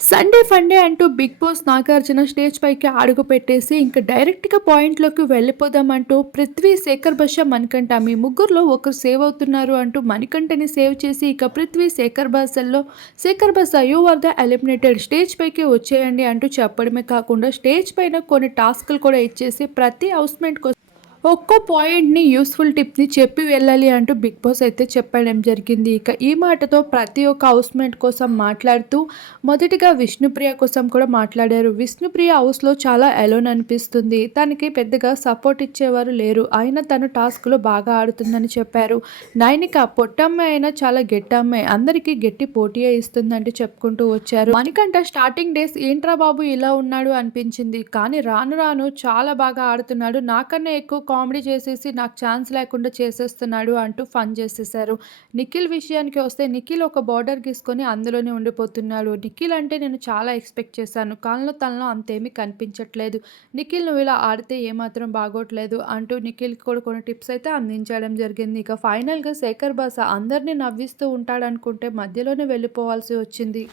Sunday funday అంటూ big boss Nagarjuna stage పైకి అడుగు పెట్టేసి ఇంకా డైరెక్ట్గా పాయింట్లోకి వెళ్ళిపోదామంటూ పృథ్వీ శేఖర్ భాష మణికంఠ మీ ముగ్గురులో ఒకరు సేవ్ అవుతున్నారు అంటూ మణికంఠని సేవ్ చేసి ఇక Prithvi Shekhar బాసల్లో Shekhar Basha you are the eliminated stage పైకి వచ్చేయండి అంటూ చెప్పడమే కాకుండా స్టేజ్ పైన కొన్ని టాస్క్లు కూడా ఇచ్చేసి ప్రతి హౌస్మేట్ కోసం ఒక్కో పాయింట్ని యూస్ఫుల్ టిప్ని చెప్పి వెళ్ళాలి అంటూ బిగ్ బాస్ అయితే చెప్పడం జరిగింది. ఇక ఈ మాటతో ప్రతి ఒక్క హౌస్మేట్ కోసం మాట్లాడుతూ మొదటిగా విష్ణుప్రియ కోసం కూడా మాట్లాడారు. విష్ణుప్రియ హౌస్లో చాలా ఎలోన్ అనిపిస్తుంది. తనకి పెద్దగా సపోర్ట్ ఇచ్చేవారు లేరు. అయినా తను టాస్క్లో బాగా ఆడుతుందని చెప్పారు. నైనిక పొట్టమ్మాయి అయినా చాలా గట్టి అమ్మాయి అందరికీ గట్టి పోటీయే ఇస్తుందంటూ చెప్పుకుంటూ వచ్చారు. మణికంఠ స్టార్టింగ్ డేస్ ఏంట్రా బాబు ఇలా ఉన్నాడు అనిపించింది. కానీ రాను రాను చాలా బాగా ఆడుతున్నాడు. నాకన్నా ఎక్కువ కామెడీ చేసేసి నాకు ఛాన్స్ లేకుండా చేసేస్తున్నాడు అంటూ ఫన్ చేసేసారు నిఖిల్ విషయానికి వస్తే నిఖిల్ ఒక బార్డర్ గీసుకొని అందులోనే ఉండిపోతున్నాడు. నిఖిల్ అంటే నేను చాలా ఎక్స్పెక్ట్ చేశాను. కాళ్ళలో తనలో అంతేమీ కనిపించట్లేదు. నిఖిల్ నువ్వు ఇలా ఆడితే ఏమాత్రం బాగోట్లేదు అంటూ నిఖిల్ కూడా కొన్ని టిప్స్ అయితే అందించడం జరిగింది. ఇక ఫైనల్గా శేఖర్ బాస అందరినీ నవ్విస్తూ ఉంటాడనుకుంటే మధ్యలోనే వెళ్ళిపోవాల్సి వచ్చింది.